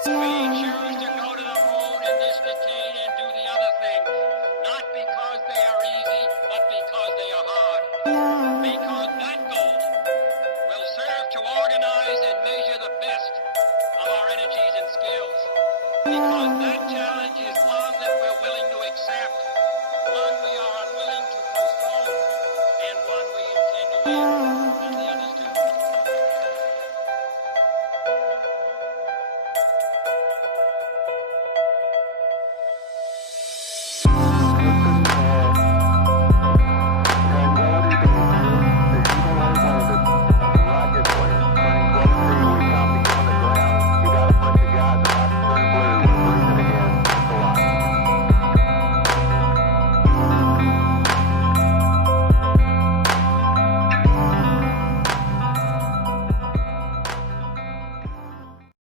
We choose to go to the moon in this decade and do the other things, not because they are easy, but because they are hard. Because that goal will serve to organize and measure the best of our energies and skills. Because that challenge is one that we're willing to accept, one we are unwilling to postpone, and one we intend to win.